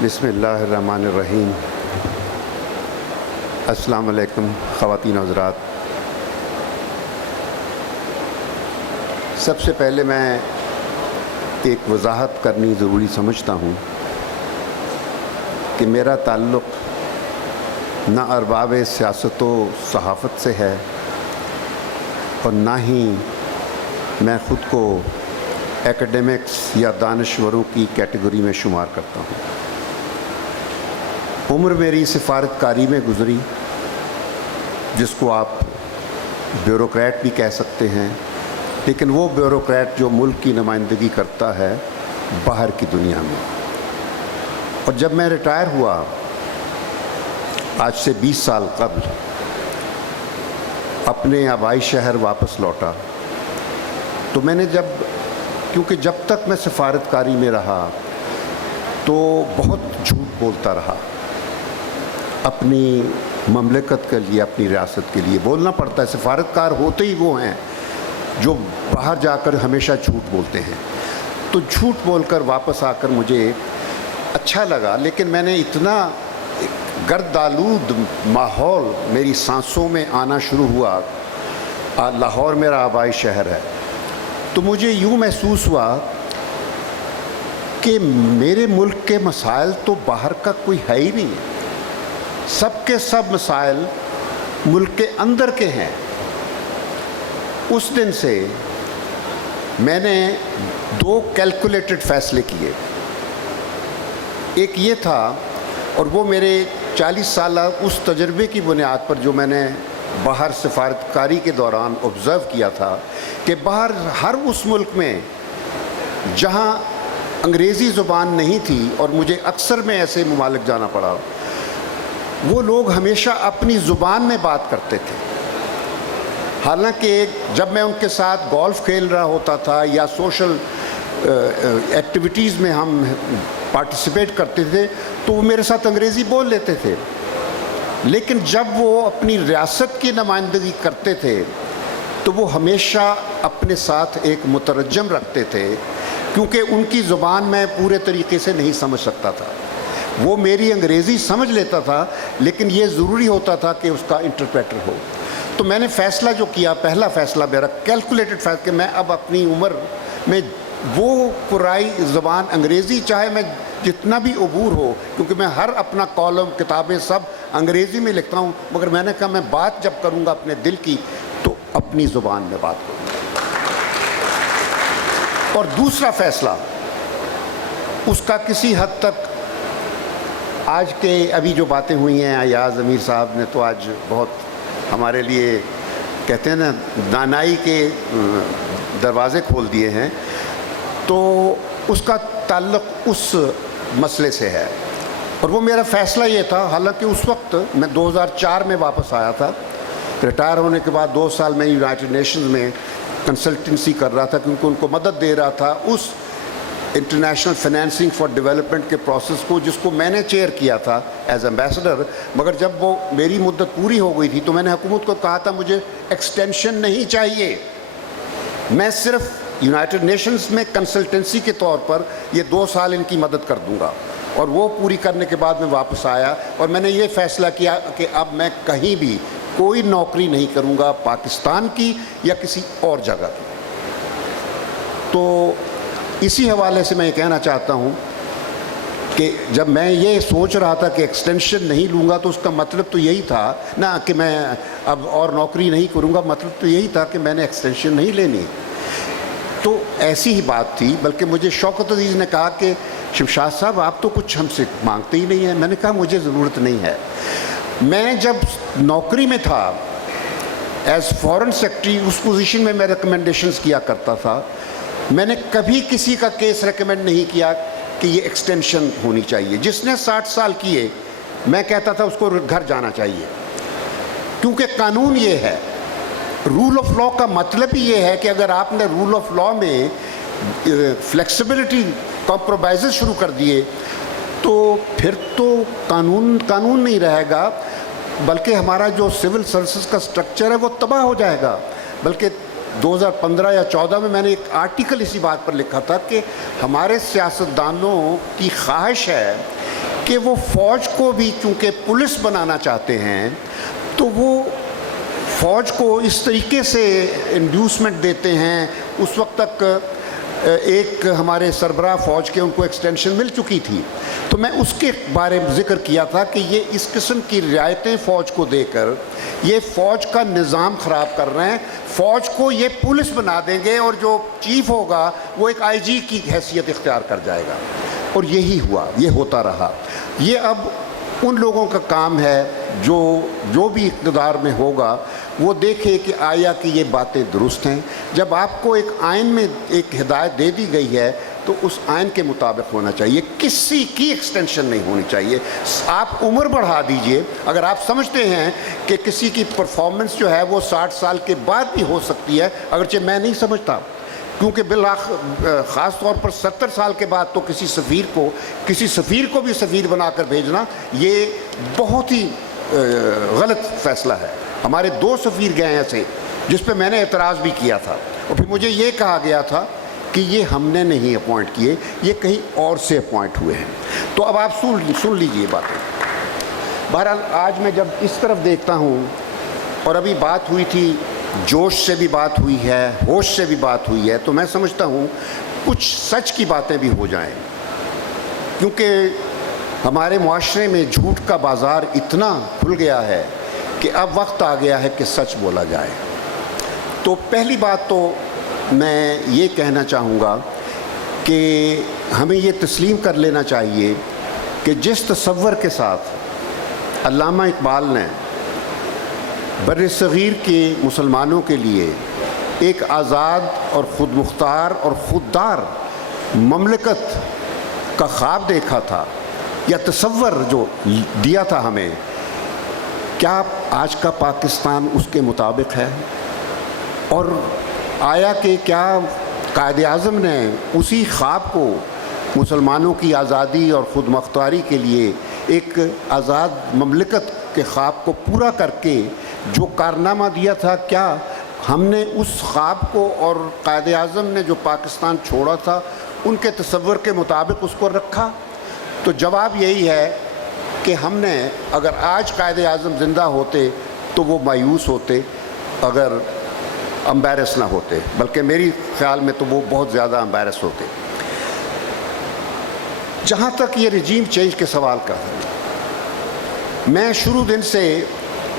بسم اللہ الرحمن الرحیم۔ السلام علیکم خواتین و حضرات۔ سب سے پہلے میں ایک وضاحت کرنی ضروری سمجھتا ہوں کہ میرا تعلق نہ ارباب سیاست و صحافت سے ہے اور نہ ہی میں خود کو ایکیڈیمکس یا دانشوروں کی کیٹیگری میں شمار کرتا ہوں۔ عمر میری سفارت کاری میں گزری، جس کو آپ بیوروکریٹ بھی کہہ سکتے ہیں، لیکن وہ بیوروکریٹ جو ملک کی نمائندگی کرتا ہے باہر کی دنیا میں۔ اور جب میں ریٹائر ہوا آج سے 20 سال قبل، اپنے آبائی شہر واپس لوٹا تو میں نے کیونکہ جب تک میں سفارت کاری میں رہا تو بہت جھوٹ بولتا رہا، اپنی مملکت کے لیے، اپنی ریاست کے لیے بولنا پڑتا ہے۔ سفارتکار ہوتے ہی وہ ہیں جو باہر جا کر ہمیشہ جھوٹ بولتے ہیں۔ تو جھوٹ بول کر واپس آ کر مجھے اچھا لگا، لیکن میں نے اتنا گرد آلود ماحول میری سانسوں میں آنا شروع ہوا۔ لاہور میرا آبائی شہر ہے، تو مجھے یوں محسوس ہوا کہ میرے ملک کے مسائل تو باہر کا کوئی ہے ہی نہیں، سب کے سب مسائل ملک کے اندر کے ہیں۔ اس دن سے میں نے 2 کیلکولیٹڈ فیصلے کیے۔ ایک یہ تھا، اور وہ میرے 40 سالہ اس تجربے کی بنیاد پر جو میں نے باہر سفارتکاری کے دوران آبزرو کیا تھا، کہ باہر ہر اس ملک میں جہاں انگریزی زبان نہیں تھی، اور مجھے اکثر میں ایسے ممالک جانا پڑا، وہ لوگ ہمیشہ اپنی زبان میں بات کرتے تھے۔ حالانکہ جب میں ان کے ساتھ گولف کھیل رہا ہوتا تھا یا سوشل ایکٹیویٹیز میں ہم پارٹیسپیٹ کرتے تھے تو وہ میرے ساتھ انگریزی بول لیتے تھے، لیکن جب وہ اپنی ریاست کی نمائندگی کرتے تھے تو وہ ہمیشہ اپنے ساتھ ایک مترجم رکھتے تھے، کیونکہ ان کی زبان میں پورے طریقے سے نہیں سمجھ سکتا تھا۔ وہ میری انگریزی سمجھ لیتا تھا، لیکن یہ ضروری ہوتا تھا کہ اس کا انٹرپریٹر ہو۔ تو میں نے فیصلہ جو کیا، پہلا فیصلہ میرا کیلکولیٹڈ فیصلہ، کہ میں اب اپنی عمر میں وہ قرائی زبان انگریزی، چاہے میں جتنا بھی عبور ہو، کیونکہ میں ہر اپنا کالم، کتابیں سب انگریزی میں لکھتا ہوں، مگر میں نے کہا میں بات جب کروں گا اپنے دل کی تو اپنی زبان میں بات کروں گا۔ اور دوسرا فیصلہ، اس کا کسی حد تک آج کے ابھی جو باتیں ہوئی ہیں، ایاز امیر صاحب نے تو آج بہت ہمارے لیے کہتے ہیں نا دانائی کے دروازے کھول دیے ہیں، تو اس کا تعلق اس مسئلے سے ہے۔ اور وہ میرا فیصلہ یہ تھا، حالانکہ اس وقت میں 2004 میں واپس آیا تھا، ریٹائر ہونے کے بعد 2 سال میں یونائٹڈ نیشنز میں کنسلٹنسی کر رہا تھا، کیونکہ ان کو مدد دے رہا تھا اس انٹرنیشنل فائنینسنگ فار ڈیولپمنٹ کے پروسیس کو، جس کو میں نے چیئر کیا تھا ایز ایمبیسڈر۔ مگر جب وہ میری مدت پوری ہو گئی تھی تو میں نے حکومت کو کہا تھا مجھے ایکسٹینشن نہیں چاہیے، میں صرف یونائٹڈ نیشنز میں کنسلٹنسی کے طور پر یہ 2 سال ان کی مدد کر دوں گا۔ اور وہ پوری کرنے کے بعد میں واپس آیا، اور میں نے یہ فیصلہ کیا کہ اب میں کہیں بھی کوئی نوکری نہیں کروں گا، پاکستان کی یا کسی اور جگہ کی۔ تو اسی حوالے سے میں یہ کہنا چاہتا ہوں کہ جب میں یہ سوچ رہا تھا کہ ایکسٹینشن نہیں لوں گا، تو اس کا مطلب تو یہی تھا نا کہ میں اب اور نوکری نہیں کروں گا، مطلب تو یہی تھا کہ میں نے ایکسٹینشن نہیں لینی۔ تو ایسی ہی بات تھی، بلکہ مجھے شوکت عزیز نے کہا کہ شمشاد صاحب آپ تو کچھ ہم سے مانگتے ہی نہیں ہیں۔ میں نے کہا مجھے ضرورت نہیں ہے۔ میں جب نوکری میں تھا ایز فورن سیکرٹری، اس پوزیشن میں ریکمنڈیشنز کیا کرتا تھا، میں نے کبھی کسی کا کیس ریکمینڈ نہیں کیا کہ یہ ایکسٹینشن ہونی چاہیے۔ جس نے 60 سال کیے، میں کہتا تھا اس کو گھر جانا چاہیے، کیونکہ قانون یہ ہے۔ رول آف لا کا مطلب ہی یہ ہے کہ اگر آپ نے رول آف لا میں فلیکسیبلٹی، کمپرومائزز شروع کر دیے تو پھر تو قانون نہیں رہے گا، بلکہ ہمارا جو سول سروسز کا سٹرکچر ہے وہ تباہ ہو جائے گا۔ بلکہ 2015 یا 14 میں نے ایک آرٹیکل اسی بات پر لکھا تھا کہ ہمارے سیاستدانوں کی خواہش ہے کہ وہ فوج کو بھی چونکہ پولیس بنانا چاہتے ہیں تو وہ فوج کو اس طریقے سے انڈیوسمنٹ دیتے ہیں. اس وقت تک ایک ہمارے سربراہ فوج کے ان کو ایکسٹینشن مل چکی تھی, تو میں اس کے بارے میں ذکر کیا تھا کہ یہ اس قسم کی رعایتیں فوج کو دے کر یہ فوج کا نظام خراب کر رہے ہیں. فوج کو یہ پولیس بنا دیں گے اور جو چیف ہوگا وہ ایک آئی جی کی حیثیت اختیار کر جائے گا, اور یہی ہوا, یہ ہوتا رہا. یہ اب ان لوگوں کا کام ہے جو بھی اقتدار میں ہوگا وہ دیکھے کہ آیا کہ یہ باتیں درست ہیں. جب آپ کو ایک آئین میں ایک ہدایت دے دی گئی ہے تو اس آئین کے مطابق ہونا چاہیے, کسی کی ایکسٹینشن نہیں ہونی چاہیے. آپ عمر بڑھا دیجئے اگر آپ سمجھتے ہیں کہ کسی کی پرفارمنس جو ہے وہ 60 سال کے بعد بھی ہو سکتی ہے, اگرچہ میں نہیں سمجھتا, کیونکہ خاص طور پر 70 سال کے بعد تو کسی سفیر کو بھی سفیر بنا کر بھیجنا یہ بہت ہی غلط فیصلہ ہے. ہمارے 2 سفیر گئے ایسے جس پہ میں نے اعتراض بھی کیا تھا, اور پھر مجھے یہ کہا گیا تھا کہ یہ ہم نے نہیں اپوائنٹ کیے, یہ کہیں اور سے اپوائنٹ ہوئے ہیں. تو اب آپ سن لیجئے باتیں. بہرحال آج میں جب اس طرف دیکھتا ہوں, اور ابھی بات ہوئی تھی, جوش سے بھی بات ہوئی ہے, ہوش سے بھی بات ہوئی ہے, تو میں سمجھتا ہوں کچھ سچ کی باتیں بھی ہو جائیں, کیونکہ ہمارے معاشرے میں جھوٹ کا بازار اتنا کھل گیا ہے کہ اب وقت آ گیا ہے کہ سچ بولا جائے. تو پہلی بات تو میں یہ کہنا چاہوں گا کہ ہمیں یہ تسلیم کر لینا چاہیے کہ جس تصور کے ساتھ علامہ اقبال نے بر صغیر کے مسلمانوں کے لیے ایک آزاد اور خود مختار اور خوددار مملکت کا خواب دیکھا تھا یا تصور جو دیا تھا ہمیں, کیا آج کا پاکستان اس کے مطابق ہے؟ اور آیا کہ کیا قائد اعظم نے اسی خواب کو مسلمانوں کی آزادی اور خود مختاری کے لیے ایک آزاد مملکت کے خواب کو پورا کر کے جو کارنامہ دیا تھا, کیا ہم نے اس خواب کو اور قائد اعظم نے جو پاکستان چھوڑا تھا ان کے تصور کے مطابق اس کو رکھا؟ تو جواب یہی ہے کہ ہم نے, اگر آج قائد اعظم زندہ ہوتے تو وہ مایوس ہوتے, اگر امبیرس نہ ہوتے, بلکہ میری خیال میں تو وہ بہت زیادہ امبیرس ہوتے. جہاں تک یہ رجیم چینج کے سوال کا, میں شروع دن سے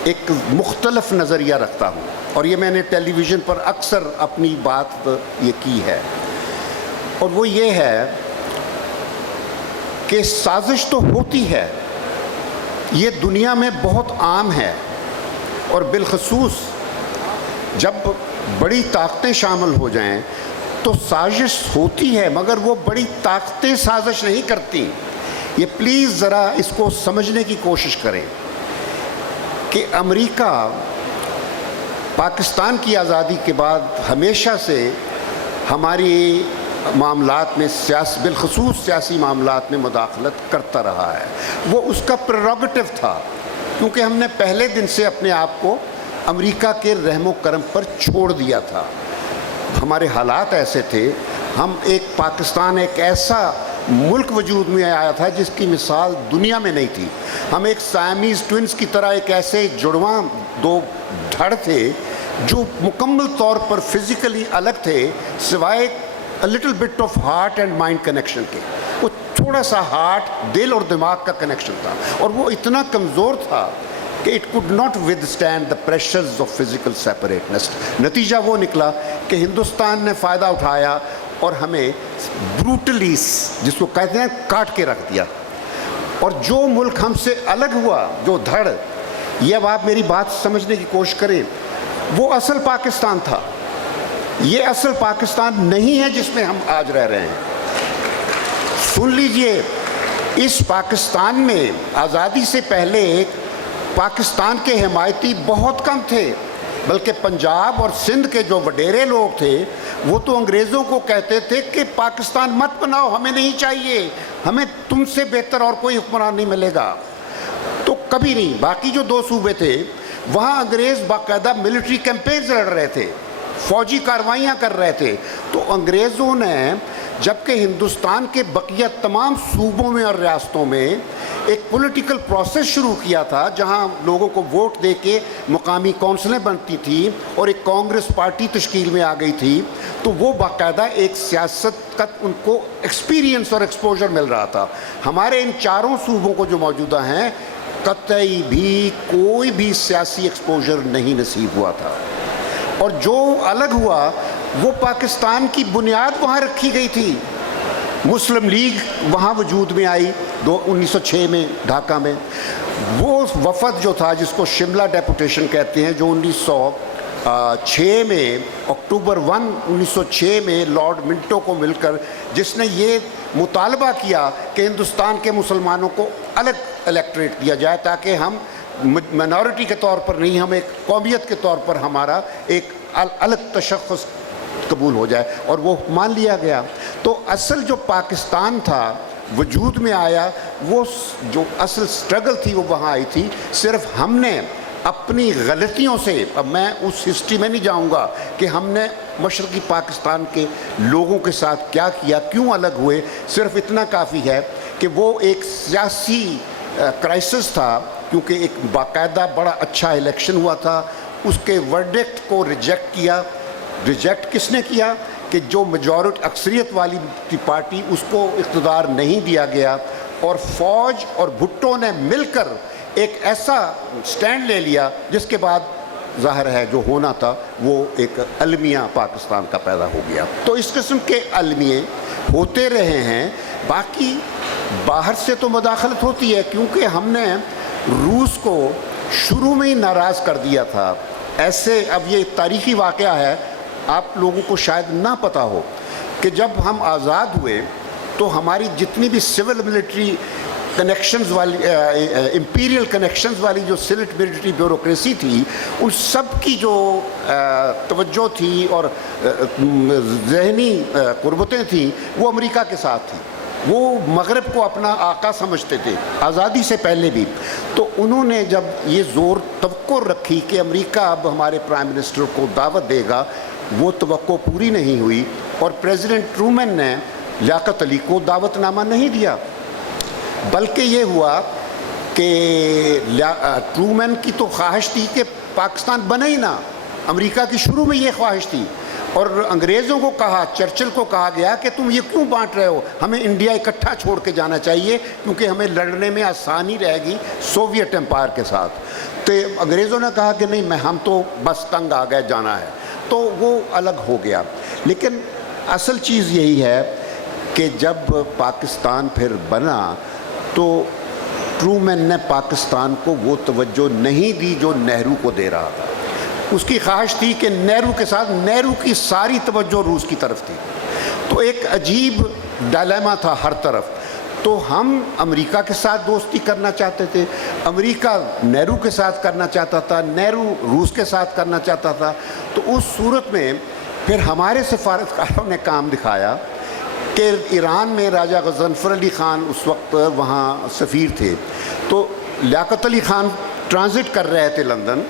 ایک مختلف نظریہ رکھتا ہوں, اور یہ میں نے ٹیلی ویژن پر اکثر اپنی بات یہ کی ہے, اور وہ یہ ہے کہ سازش تو ہوتی ہے, یہ دنیا میں بہت عام ہے, اور بالخصوص جب بڑی طاقتیں شامل ہو جائیں تو سازش ہوتی ہے, مگر وہ بڑی طاقتیں سازش نہیں کرتی. یہ پلیز ذرا اس کو سمجھنے کی کوشش کریں کہ امریکہ پاکستان کی آزادی کے بعد ہمیشہ سے ہماری معاملات میں بالخصوص سیاسی معاملات میں مداخلت کرتا رہا ہے. وہ اس کا پریروگیٹو تھا, کیونکہ ہم نے پہلے دن سے اپنے آپ کو امریکہ کے رحم و کرم پر چھوڑ دیا تھا. ہمارے حالات ایسے تھے, ہم پاکستان ایک ایسا ملک وجود میں آیا تھا جس کی مثال دنیا میں نہیں تھی. ہم ایک سیامیز ٹوئنز کی طرح ایک ایسے جڑواں 2 دھڑ تھے جو مکمل طور پر فزیکلی الگ تھے, سوائے a little bit of heart and mind connection کے. وہ تھوڑا سا ہارٹ, دل اور دماغ کا کنیکشن تھا, اور وہ اتنا کمزور تھا کہ it could not withstand the pressures of physical separateness. نتیجہ وہ نکلا کہ ہندوستان نے فائدہ اٹھایا اور ہمیں بروٹلی, جس کو کہتے ہیں, کاٹ کے رکھ دیا. اور جو ملک ہم سے الگ ہوا, جو دھڑ, یہ اب آپ میری بات سمجھنے کی کوشش کریں, وہ اصل پاکستان تھا. یہ اصل پاکستان نہیں ہے جس میں ہم آج رہ رہے ہیں. سن لیجئے, اس پاکستان میں آزادی سے پہلے پاکستان کے حمایتی بہت کم تھے, بلکہ پنجاب اور سندھ کے جو وڈیرے لوگ تھے وہ تو انگریزوں کو کہتے تھے کہ پاکستان مت بناؤ, ہمیں نہیں چاہیے, ہمیں تم سے بہتر اور کوئی حکمران نہیں ملے گا. تو کبھی نہیں. باقی جو 2 صوبے تھے وہاں انگریز باقاعدہ ملٹری کیمپینز لڑ رہے تھے, فوجی کاروائیاں کر رہے تھے. تو انگریزوں نے, جبکہ ہندوستان کے بقیہ تمام صوبوں میں اور ریاستوں میں ایک پولیٹیکل پروسیس شروع کیا تھا جہاں لوگوں کو ووٹ دے کے مقامی کونسلیں بنتی تھیں اور ایک کانگریس پارٹی تشکیل میں آ گئی تھی، تو وہ باقاعدہ ایک سیاست کا ان کو ایکسپیرینس اور ایکسپوجر مل رہا تھا۔ ہمارے ان چاروں صوبوں کو جو موجودہ ہیں قطعی بھی کوئی بھی سیاسی ایکسپوجر نہیں نصیب ہوا تھا، اور جو الگ ہوا وہ پاکستان کی بنیاد وہاں رکھی گئی تھی۔ مسلم لیگ وہاں وجود میں آئی 1906 میں ڈھاکہ میں۔ وہ وفد جو تھا جس کو شملہ ڈیپوٹیشن کہتے ہیں، جو 1906 میں اکتوبر 1906 میں لارڈ منٹو کو مل کر جس نے یہ مطالبہ کیا کہ ہندوستان کے مسلمانوں کو الگ الیکٹریٹ دیا جائے تاکہ ہم مائنورٹی کے طور پر نہیں، ہم ایک قومیت کے طور پر ہمارا ایک الگ تشخص قبول ہو جائے، اور وہ مان لیا گیا۔ تو اصل جو پاکستان تھا وجود میں آیا، وہ جو اصل سٹرگل تھی وہ وہاں آئی تھی۔ صرف ہم نے اپنی غلطیوں سے، اب میں اس ہسٹری میں نہیں جاؤں گا کہ ہم نے مشرقی پاکستان کے لوگوں کے ساتھ کیا کیا، کیوں الگ ہوئے، صرف اتنا کافی ہے کہ وہ ایک سیاسی کرائسس تھا، کیونکہ ایک باقاعدہ بڑا اچھا الیکشن ہوا تھا، اس کے ورڈکٹ کو ریجیکٹ کیا۔ ریجیکٹ کس نے کیا؟ کہ جو میجورٹی اکثریت والی پارٹی، اس کو اقتدار نہیں دیا گیا، اور فوج اور بھٹو نے مل کر ایک ایسا سٹینڈ لے لیا جس کے بعد ظاہر ہے جو ہونا تھا وہ ایک المیہ پاکستان کا پیدا ہو گیا۔ تو اس قسم کے المیے ہوتے رہے ہیں۔ باقی باہر سے تو مداخلت ہوتی ہے، کیونکہ ہم نے روس کو شروع میں ہی ناراض کر دیا تھا۔ ایسے اب یہ تاریخی واقعہ ہے، آپ لوگوں کو شاید نہ پتہ ہو کہ جب ہم آزاد ہوئے تو ہماری جتنی بھی سول ملٹری کنیکشنز والی امپیریل کنیکشنز والی جو سلٹ ملٹری بیوروکریسی تھی، ان سب کی جو توجہ تھی اور ذہنی قربتیں تھیں وہ امریکہ کے ساتھ تھیں۔ وہ مغرب کو اپنا آقا سمجھتے تھے آزادی سے پہلے بھی۔ تو انہوں نے جب یہ زور توقع رکھی کہ امریکہ اب ہمارے پرائم منسٹر کو دعوت دے گا، وہ توقع پوری نہیں ہوئی، اور پریزیڈنٹ ٹرومن نے لیاقت علی کو دعوت نامہ نہیں دیا، بلکہ یہ ہوا کہ ٹرومن کی تو خواہش تھی کہ پاکستان بنے ہی نہ، امریکہ کی شروع میں یہ خواہش تھی، اور انگریزوں کو کہا، چرچل کو کہا گیا کہ تم یہ کیوں بانٹ رہے ہو، ہمیں انڈیا اکٹھا چھوڑ کے جانا چاہیے کیونکہ ہمیں لڑنے میں آسانی رہے گی سوویت امپائر کے ساتھ۔ تو انگریزوں نے کہا کہ نہیں، ہم تو بس تنگ آ گئے، جانا ہے، تو وہ الگ ہو گیا۔ لیکن اصل چیز یہی ہے کہ جب پاکستان پھر بنا تو ٹرومن نے پاکستان کو وہ توجہ نہیں دی جو نہرو کو دے رہا تھا۔ اس کی خواہش تھی کہ نہرو کے ساتھ، نہرو کی ساری توجہ روس کی طرف تھی، تو ایک عجیب ڈائلیما تھا ہر طرف۔ تو ہم امریکہ کے ساتھ دوستی کرنا چاہتے تھے، امریکہ نہرو کے ساتھ کرنا چاہتا تھا، نہرو روس کے ساتھ کرنا چاہتا تھا۔ تو اس صورت میں پھر ہمارے سفارتکاروں نے کام دکھایا کہ ایران میں راجہ غضنفر علی خان اس وقت وہاں سفیر تھے، تو لیاقت علی خان ٹرانزٹ کر رہے تھے لندن،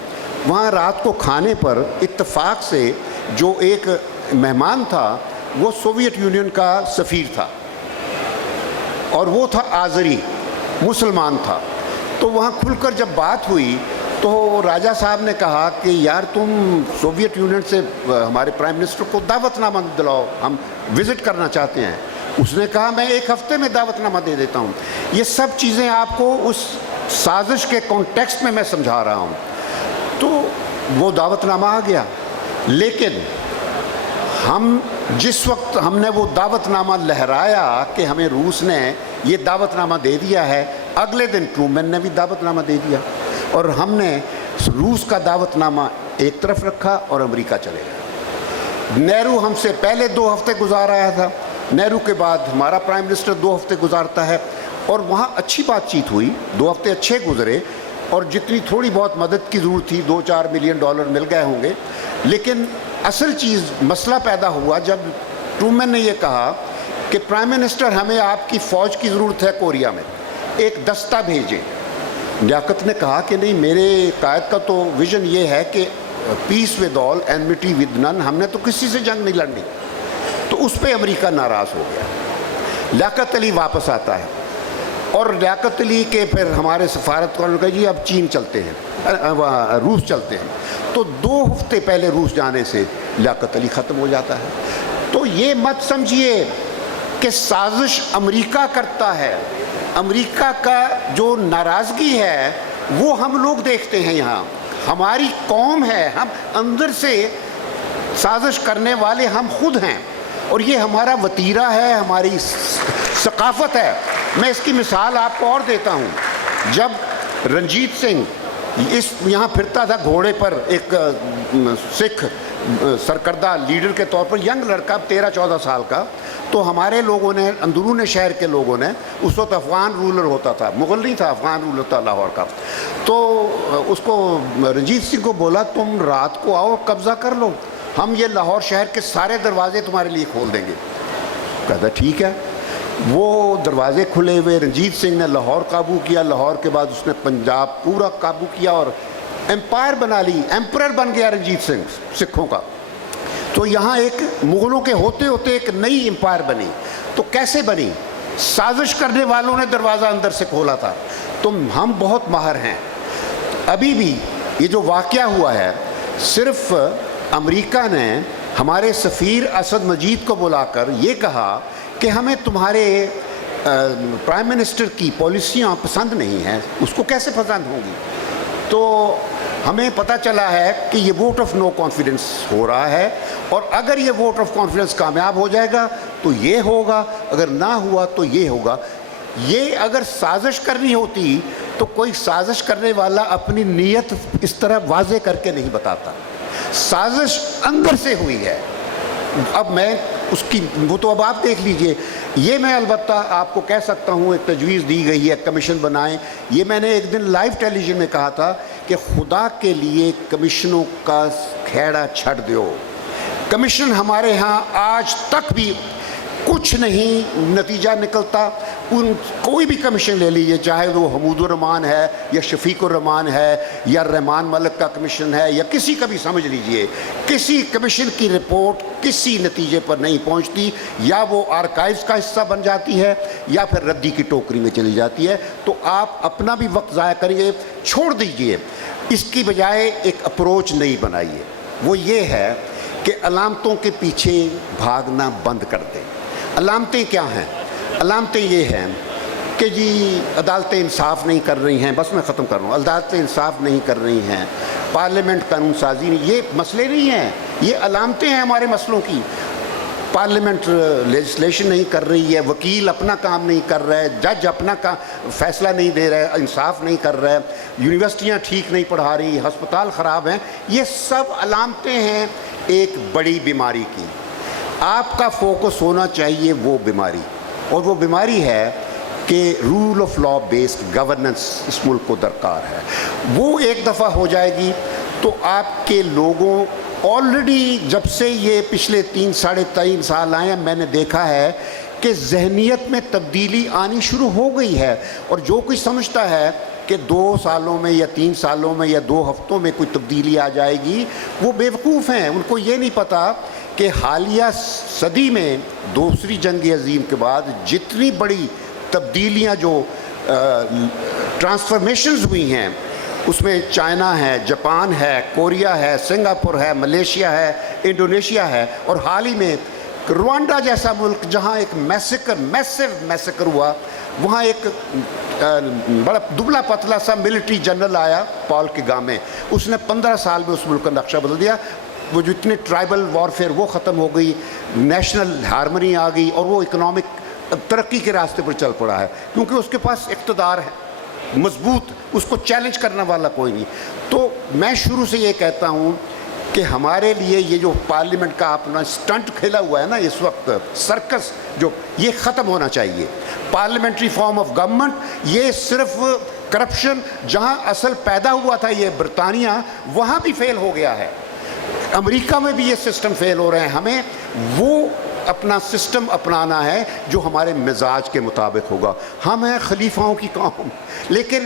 وہاں رات کو کھانے پر اتفاق سے جو ایک مہمان تھا وہ سوویت یونین کا سفیر تھا، اور وہ تھا آذری، مسلمان تھا۔ تو وہاں کھل کر جب بات ہوئی تو راجہ صاحب نے کہا کہ یار تم سوویت یونین سے ہمارے پرائم منسٹر کو دعوت نامہ دلاؤ، ہم وزٹ کرنا چاہتے ہیں۔ اس نے کہا میں 1 ہفتے میں دعوت نامہ دے دیتا ہوں۔ یہ سب چیزیں آپ کو اس سازش کے کانٹیکسٹ میں سمجھا رہا ہوں۔ تو وہ دعوت نامہ آ گیا، لیکن ہم جس وقت ہم نے وہ دعوت نامہ لہرایا کہ ہمیں روس نے یہ دعوت نامہ دے دیا ہے، اگلے دن ٹرومن نے بھی دعوت نامہ دے دیا، اور ہم نے روس کا دعوت نامہ ایک طرف رکھا اور امریکہ چلے گئے۔ نہرو ہم سے پہلے 2 ہفتے گزار آیا تھا، نہرو کے بعد ہمارا پرائم منسٹر 2 ہفتے گزارتا ہے، اور وہاں اچھی بات چیت ہوئی، 2 ہفتے اچھے گزرے، اور جتنی تھوڑی بہت مدد کی ضرورت تھی $2-4 ملین مل گئے ہوں گے۔ لیکن اصل چیز مسئلہ پیدا ہوا جب ٹرومن نے یہ کہا کہ پرائم منسٹر ہمیں آپ کی فوج کی ضرورت ہے کوریا میں، ایک دستہ بھیجیں۔ لیاقت نے کہا کہ نہیں، میرے قائد کا تو ویژن یہ ہے کہ پیس ود آل اینمٹی ود نن، ہم نے تو کسی سے جنگ نہیں لڑنی۔ تو اس پہ امریکہ ناراض ہو گیا۔ لیاقت علی واپس آتا ہے، اور لیاقت علی کے پھر ہمارے سفارتکار نے کہا جی اب چین چلتے ہیں، روس چلتے ہیں، تو 2 ہفتے پہلے روس جانے سے لیاقت علی ختم ہو جاتا ہے۔ تو یہ مت سمجھیے کہ سازش امریکہ کرتا ہے، امریکہ کا جو ناراضگی ہے وہ ہم لوگ دیکھتے ہیں، یہاں ہماری قوم ہے، ہم اندر سے سازش کرنے والے ہم خود ہیں، اور یہ ہمارا وتیرہ ہے، ہماری ثقافت ہے۔ میں اس کی مثال آپ کو اور دیتا ہوں، جب رنجیت سنگھ یہاں پھرتا تھا گھوڑے پر، ایک سکھ سرکردہ لیڈر کے طور پر، ینگ لڑکا 13-14 سال کا، تو ہمارے لوگوں نے، اندرون شہر کے لوگوں نے، اس وقت افغان رولر ہوتا تھا، مغل نہیں تھا، افغان رولر تھا لاہور کا، تو اس کو رنجیت سنگھ کو بولا تم رات کو آؤ قبضہ کر لو، ہم یہ لاہور شہر کے سارے دروازے تمہارے لیے کھول دیں گے۔ کہتا ٹھیک ہے۔ وہ دروازے کھلے ہوئے، رنجیت سنگھ نے لاہور قابو کیا، لاہور کے بعد اس نے پنجاب پورا قابو کیا اور امپائر بنا لی، ایمپرر بن گیا رنجیت سنگھ سکھوں کا۔ تو یہاں ایک مغلوں کے ہوتے ہوتے ایک نئی امپائر بنی۔ تو کیسے بنی؟ سازش کرنے والوں نے دروازہ اندر سے کھولا تھا۔ تو ہم بہت ماہر ہیں۔ ابھی بھی یہ جو واقعہ ہوا ہے، صرف امریکہ نے ہمارے سفیر اسد مجید کو بلا کر یہ کہا کہ ہمیں تمہارے پرائم منسٹر کی پالیسیاں پسند نہیں ہیں۔ اس کو کیسے پسند ہوں گی؟ تو ہمیں پتہ چلا ہے کہ یہ ووٹ آف نو کانفیڈنس ہو رہا ہے، اور اگر یہ ووٹ آف کانفیڈنس کامیاب ہو جائے گا تو یہ ہوگا، اگر نہ ہوا تو یہ ہوگا۔ یہ اگر سازش کرنی ہوتی تو کوئی سازش کرنے والا اپنی نیت اس طرح واضح کر کے نہیں بتاتا۔ سازش اندر سے ہوئی ہے۔ اب میں اس کی وہ تو اب آپ دیکھ لیجئے۔ یہ میں البتہ آپ کو کہہ سکتا ہوں، ایک تجویز دی گئی ہے کمیشن بنائیں۔ یہ میں نے ایک دن لائیو ٹیلی ویژن میں کہا تھا کہ خدا کے لیے کمیشنوں کا کھیڑا چھڑ دیو۔ کمیشن ہمارے ہاں آج تک بھی کچھ نہیں نتیجہ نکلتا۔ کوئی بھی کمیشن لے لیجیے، چاہے وہ حمود الرحمان ہے یا شفیق الرحمان ہے یا رحمان ملک کا کمیشن ہے یا کسی کا بھی سمجھ لیجیے، کسی کمیشن کی رپورٹ کسی نتیجے پر نہیں پہنچتی، یا وہ آرکائیوز کا حصہ بن جاتی ہے یا پھر ردی کی ٹوکری میں چلی جاتی ہے۔ تو آپ اپنا بھی وقت ضائع کریے، چھوڑ دیجیے، اس کی بجائے ایک اپروچ نئی بنائیے۔ وہ یہ ہے کہ علامتوں کے پیچھے بھاگنا بند کر دیں۔ علامتیں کیا ہیں؟ علامتیں یہ ہیں کہ جی عدالتیں انصاف نہیں کر رہی ہیں، بس میں ختم کر رہا ہوں، عدالتیں انصاف نہیں کر رہی ہیں، پارلیمنٹ قانون سازی نہیں، یہ مسئلے نہیں ہیں، یہ علامتیں ہیں ہمارے مسئلوں کی۔ پارلیمنٹ لیجسلیشن نہیں کر رہی ہے، وکیل اپنا کام نہیں کر رہا ہے، جج اپنا فیصلہ نہیں دے رہا ہے، انصاف نہیں کر رہا ہے، یونیورسٹیاں ٹھیک نہیں پڑھا رہی، ہسپتال خراب ہیں۔ یہ سب علامتیں ہیں ایک بڑی بیماری کی۔ آپ کا فوکس ہونا چاہیے وہ بیماری، اور وہ بیماری ہے کہ rule of law based governance اس ملک کو درکار ہے۔ وہ ایک دفعہ ہو جائے گی تو آپ کے لوگوں، آلریڈی جب سے یہ پچھلے 3-3.5 سال آئے ہیں، میں نے دیکھا ہے کہ ذہنیت میں تبدیلی آنی شروع ہو گئی ہے، اور جو کوئی سمجھتا ہے کہ 2 سالوں میں یا 3 سالوں میں یا 2 ہفتوں میں کوئی تبدیلی آ جائے گی، وہ بیوقوف ہیں۔ ان کو یہ نہیں پتہ کہ حالیہ صدی میں دوسری جنگ عظیم کے بعد جتنی بڑی تبدیلیاں جو ٹرانسفارمیشنز ہوئی ہیں، اس میں چائنا ہے، جاپان ہے، کوریا ہے، سنگاپور ہے، ملیشیا ہے، انڈونیشیا ہے، اور حال ہی میں روانڈا جیسا ملک جہاں ایک میسو میسیکر ہوا، وہاں ایک بڑا دبلا پتلا سا ملٹری جنرل آیا پال کگامے، اس نے 15 سال میں اس ملک کا نقشہ بدل دیا۔ وہ جتنے ٹرائبل وارفیئر وہ ختم ہو گئی، نیشنل ہارمنی آ گئی، اور وہ اکنامک ترقی کے راستے پر چل پڑا ہے، کیونکہ اس کے پاس اقتدار ہے مضبوط، اس کو چیلنج کرنے والا کوئی نہیں۔ تو میں شروع سے یہ کہتا ہوں کہ ہمارے لیے یہ جو پارلیمنٹ کا اپنا اسٹنٹ کھیلا ہوا ہے نا اس وقت، سرکس جو، یہ ختم ہونا چاہیے۔ پارلیمنٹری فارم آف گورنمنٹ، یہ صرف کرپشن جہاں اصل پیدا ہوا تھا یہ برطانیہ، وہاں بھی فیل ہو گیا ہے، امریکہ میں بھی یہ سسٹم فیل ہو رہے ہیں۔ ہمیں وہ اپنا سسٹم اپنانا ہے جو ہمارے مزاج کے مطابق ہوگا۔ ہم ہیں خلیفاؤں کی قوم، لیکن